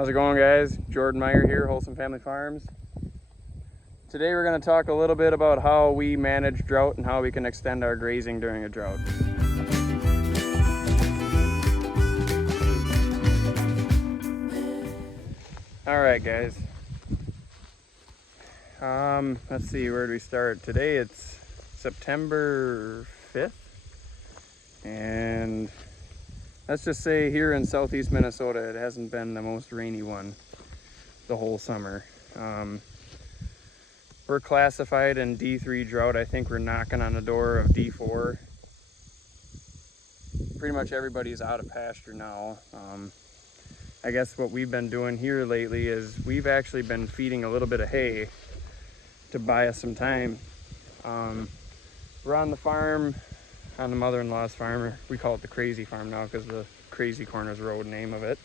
How's it going, guys? Jordan Meyer here, Wholesome Family Farms. Today we're going to talk a little bit about how we manage drought and how we can extend our grazing during a drought. Alright guys, let's see, where do we start? Today it's September 5th, and let's just say here in southeast Minnesota it hasn't been the most rainy one the whole summer. We're classified in D3 drought. I think we're knocking on the door of D4. Pretty much everybody's out of pasture now. I guess what we've been doing here lately is we've actually been feeding a little bit of hay to buy us some time. We're on the farm, on the mother-in-law's farm. We call it the Crazy Farm now because the Crazy Corners Road name of it.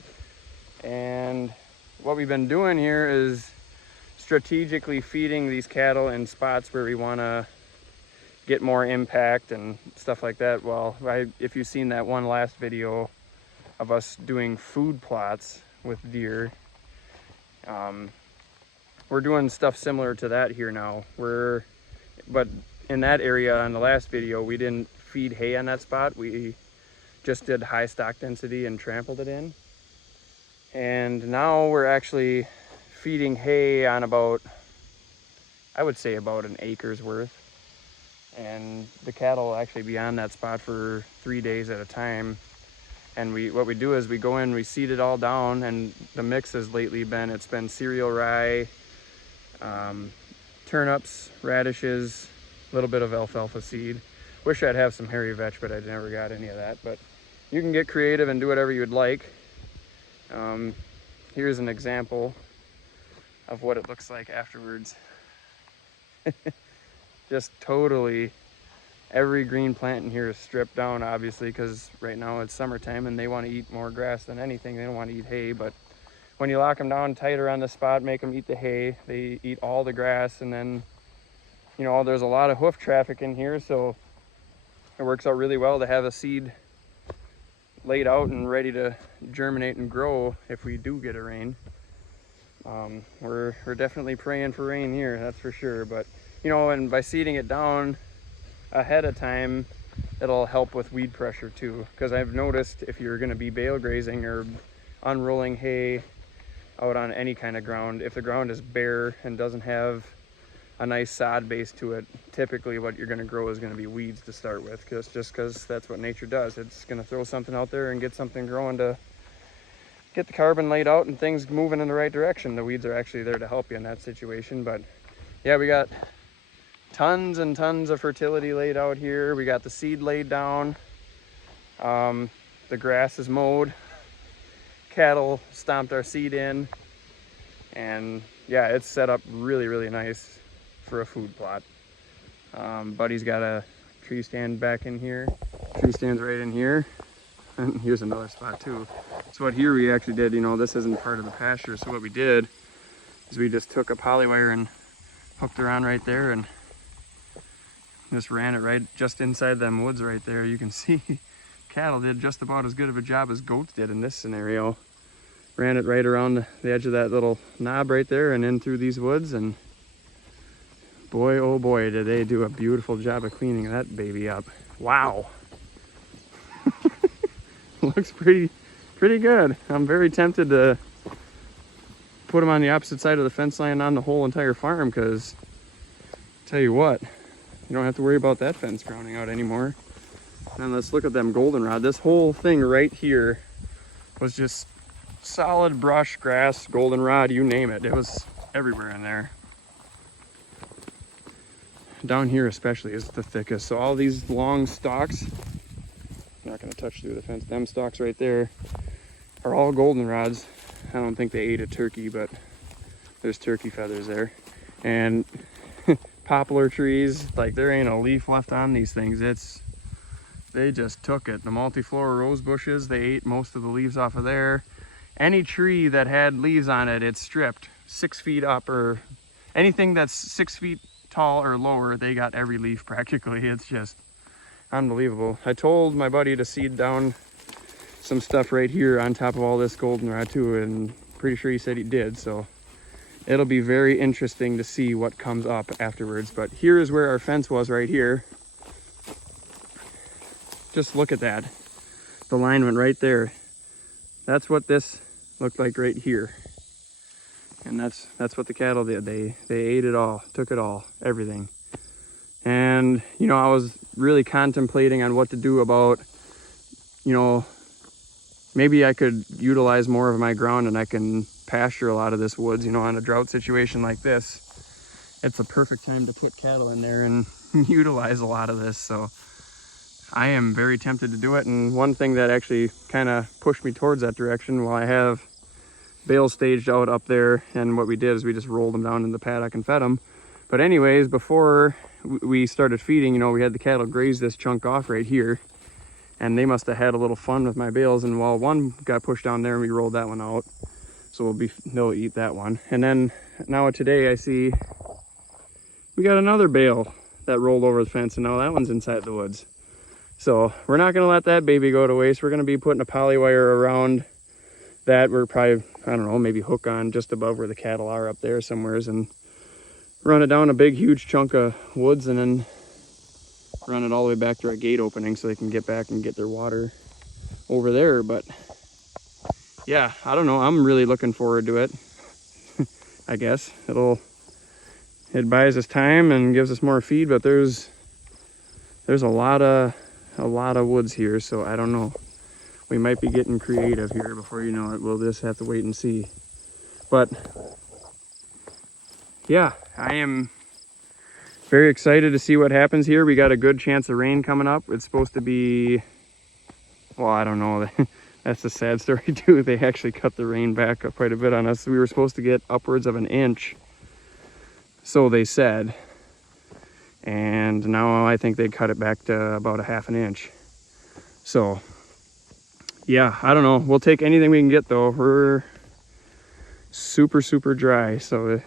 And what we've been doing here is strategically feeding these cattle in spots where we want to get more impact and stuff like that. Well, if you've seen that one last video of us doing food plots with deer, we're doing stuff similar to that here now. But in that area on the last video, we didn't feed hay on that spot. We just did high stock density and trampled it in. And now we're actually feeding hay on about, I would say about an acre's worth. And the cattle will actually be on that spot for 3 days at a time. And what we do is we go in, we seed it all down, and the mix has lately been, it's been cereal rye, turnips, radishes, a little bit of alfalfa seed. Wish I'd have some hairy vetch, but I never got any of that. But you can get creative and do whatever you would like. Here's an example of what it looks like afterwards. Just totally, every green plant in here is stripped down, obviously, because right now it's summertime and they want to eat more grass than anything. They don't want to eat hay, but when you lock them down tighter on the spot, make them eat the hay, they eat all the grass. And then, you know, there's a lot of hoof traffic in here, so it works out really well to have a seed laid out and ready to germinate and grow if we do get a rain. We're definitely praying for rain here, that's for sure. But you know, and by seeding it down ahead of time, it'll help with weed pressure too. Because I've noticed if you're going to be bale grazing or unrolling hay out on any kind of ground, if the ground is bare and doesn't have a nice sod base to it, typically what you're going to grow is going to be weeds to start with, because that's what nature does. It's going to throw something out there and get something growing to get the carbon laid out and things moving in the right direction. The weeds are actually there to help you in that situation. But yeah, we got tons and tons of fertility laid out here. We got the seed laid down. The grass is mowed. Cattle stomped our seed in. And yeah, it's set up really, really nice for a food plot. Buddy's got a tree stand back in here. Tree stand's right in here. And here's another spot too. So what here we actually did, you know, this isn't part of the pasture. So what we did is we just took a poly wire and hooked her on right there and just ran it right just inside them woods right there. You can see cattle did just about as good of a job as goats did in this scenario. Ran it right around the edge of that little knob right there and in through these woods, and boy, oh boy, did they do a beautiful job of cleaning that baby up. Wow. Looks pretty good. I'm very tempted to put them on the opposite side of the fence line on the whole entire farm, because tell you what, you don't have to worry about that fence crowning out anymore. And let's look at them goldenrod. This whole thing right here was just solid brush, grass, goldenrod, you name it. It was everywhere in there. Down here especially is the thickest. So all these long stalks, I'm not going to touch through the fence. Them stalks right there are all goldenrods. I don't think they ate a turkey, but there's turkey feathers there. And poplar trees, like there ain't a leaf left on these things. They just took it. The multiflora rose bushes, they ate most of the leaves off of there. Any tree that had leaves on it, it's stripped 6 feet up, or anything that's 6 feet tall or lower, they got every leaf practically. It's just unbelievable. I told my buddy to seed down some stuff right here on top of all this goldenrod too, and pretty sure he said he did. So it'll be very interesting to see what comes up afterwards. But here is where our fence was right here. Just look at that. The line went right there. That's what this looked like right here. And that's what the cattle did. They ate it all, took it all, everything. And, you know, I was really contemplating on what to do about, you know, maybe I could utilize more of my ground and I can pasture a lot of this woods, you know, on a drought situation like this. It's the perfect time to put cattle in there and utilize a lot of this. So I am very tempted to do it. And one thing that actually kind of pushed me towards that direction, while I have bales staged out up there, and what we did is we just rolled them down in the paddock and fed them. But anyways, before we started feeding, you know, we had the cattle graze this chunk off right here, and they must have had a little fun with my bales. And while one got pushed down there, and we rolled that one out, so they'll eat that one. And then now today I see we got another bale that rolled over the fence, and now that one's inside the woods. So we're not going to let that baby go to waste. We're going to be putting a poly wire around that. We're probably, I don't know, maybe hook on just above where the cattle are up there somewheres, and run it down a big huge chunk of woods, and then run it all the way back to our gate opening so they can get back and get their water over there. But yeah, I don't know, I'm really looking forward to it. I guess it buys us time and gives us more feed, but there's a lot of woods here, so I don't know. We might be getting creative here before you know it. We'll just have to wait and see. But yeah, I am very excited to see what happens here. We got a good chance of rain coming up. It's supposed to be, well, I don't know. That's a sad story too. They actually cut the rain back quite a bit on us. We were supposed to get upwards of an inch, so they said. And now I think they cut it back to about a half an inch. So yeah, I don't know. We'll take anything we can get though. We're super dry, so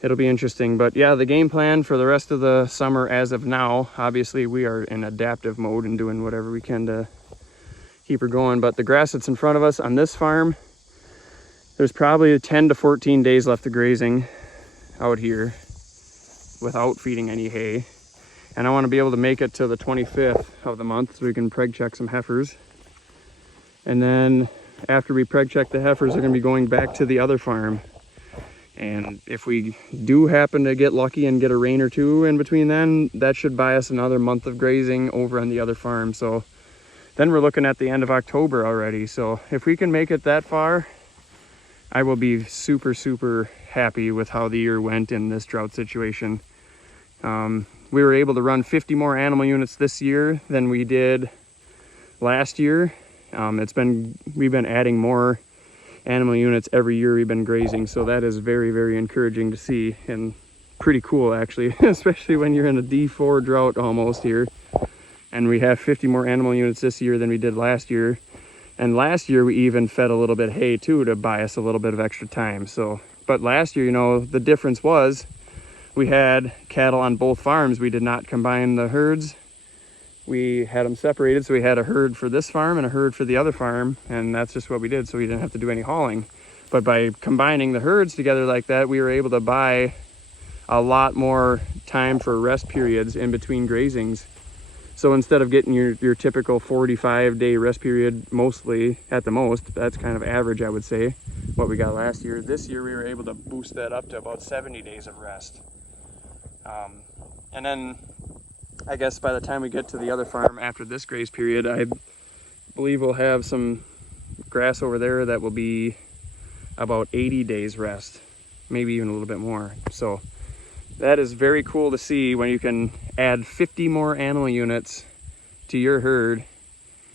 it'll be interesting. But yeah, the game plan for the rest of the summer as of now, obviously we are in adaptive mode and doing whatever we can to keep her going. But the grass that's in front of us on this farm, there's probably 10 to 14 days left of grazing out here without feeding any hay. And I want to be able to make it to the 25th of the month so we can preg check some heifers. And then after we preg check the heifers, they're going to be going back to the other farm. And if we do happen to get lucky and get a rain or two in between then, that should buy us another month of grazing over on the other farm. So then we're looking at the end of October already. So if we can make it that far, I will be super happy with how the year went in this drought situation. We were able to run 50 more animal units this year than we did last year. We've been adding more animal units every year we've been grazing, so that is very encouraging to see, and pretty cool actually, especially when you're in a D4 drought almost here. And we have 50 more animal units this year than we did last year. And last year we even fed a little bit of hay too to buy us a little bit of extra time. So, but last year, you know, the difference was we had cattle on both farms. We did not combine the herds. We had them separated, so we had a herd for this farm and a herd for the other farm, and that's just what we did, so we didn't have to do any hauling. But by combining the herds together like that, we were able to buy a lot more time for rest periods in between grazings. So instead of getting your typical 45-day rest period, mostly at the most, that's kind of average, I would say, what we got last year. This year we were able to boost that up to about 70 days of rest. And then I guess by the time we get to the other farm after this graze period, I believe we'll have some grass over there that will be about 80 days rest, maybe even a little bit more. So that is very cool to see when you can add 50 more animal units to your herd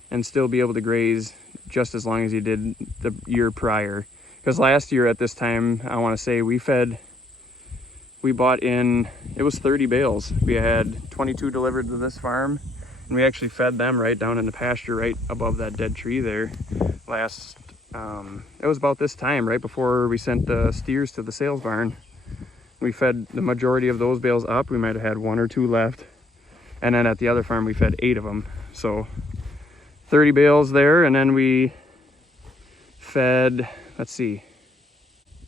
and still be able to graze just as long as you did the year prior. Because last year at this time, I want to say we bought in, it was 30 bales. We had 22 delivered to this farm, and we actually fed them right down in the pasture right above that dead tree there it was about this time, right before we sent the steers to the sales barn. We fed the majority of those bales up. We might have had 1 or 2 left. And then at the other farm, we fed 8 of them. So 30 bales there, and then we fed, let's see,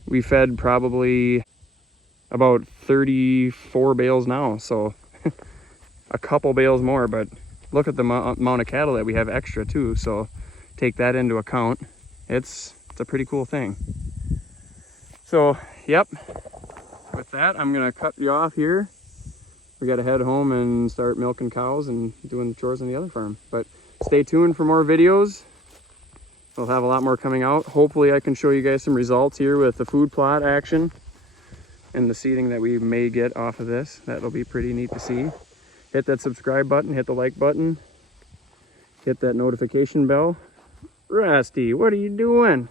we fed probably about 34 bales now, so a couple bales more, but look at the amount of cattle that we have extra too, so take that into account. It's a pretty cool thing. So yep, with that I'm gonna cut you off here. We gotta head home and start milking cows and doing chores on the other farm, but stay tuned for more videos. We'll have a lot more coming out. Hopefully I can show you guys some results here with the food plot action and the seeding that we may get off of this. That'll be pretty neat to see. Hit that subscribe button, hit the like button, hit that notification bell. Rusty, what are you doing?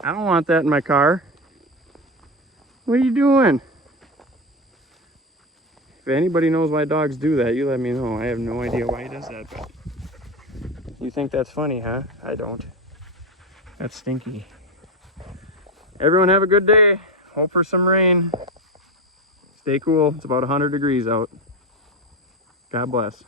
I don't want that in my car. What are you doing? If anybody knows why dogs do that, you let me know. I have no idea why he does that, but you think that's funny, huh? I don't. That's stinky. Everyone have a good day. Hope for some rain. Stay cool. It's about 100 degrees out. God bless.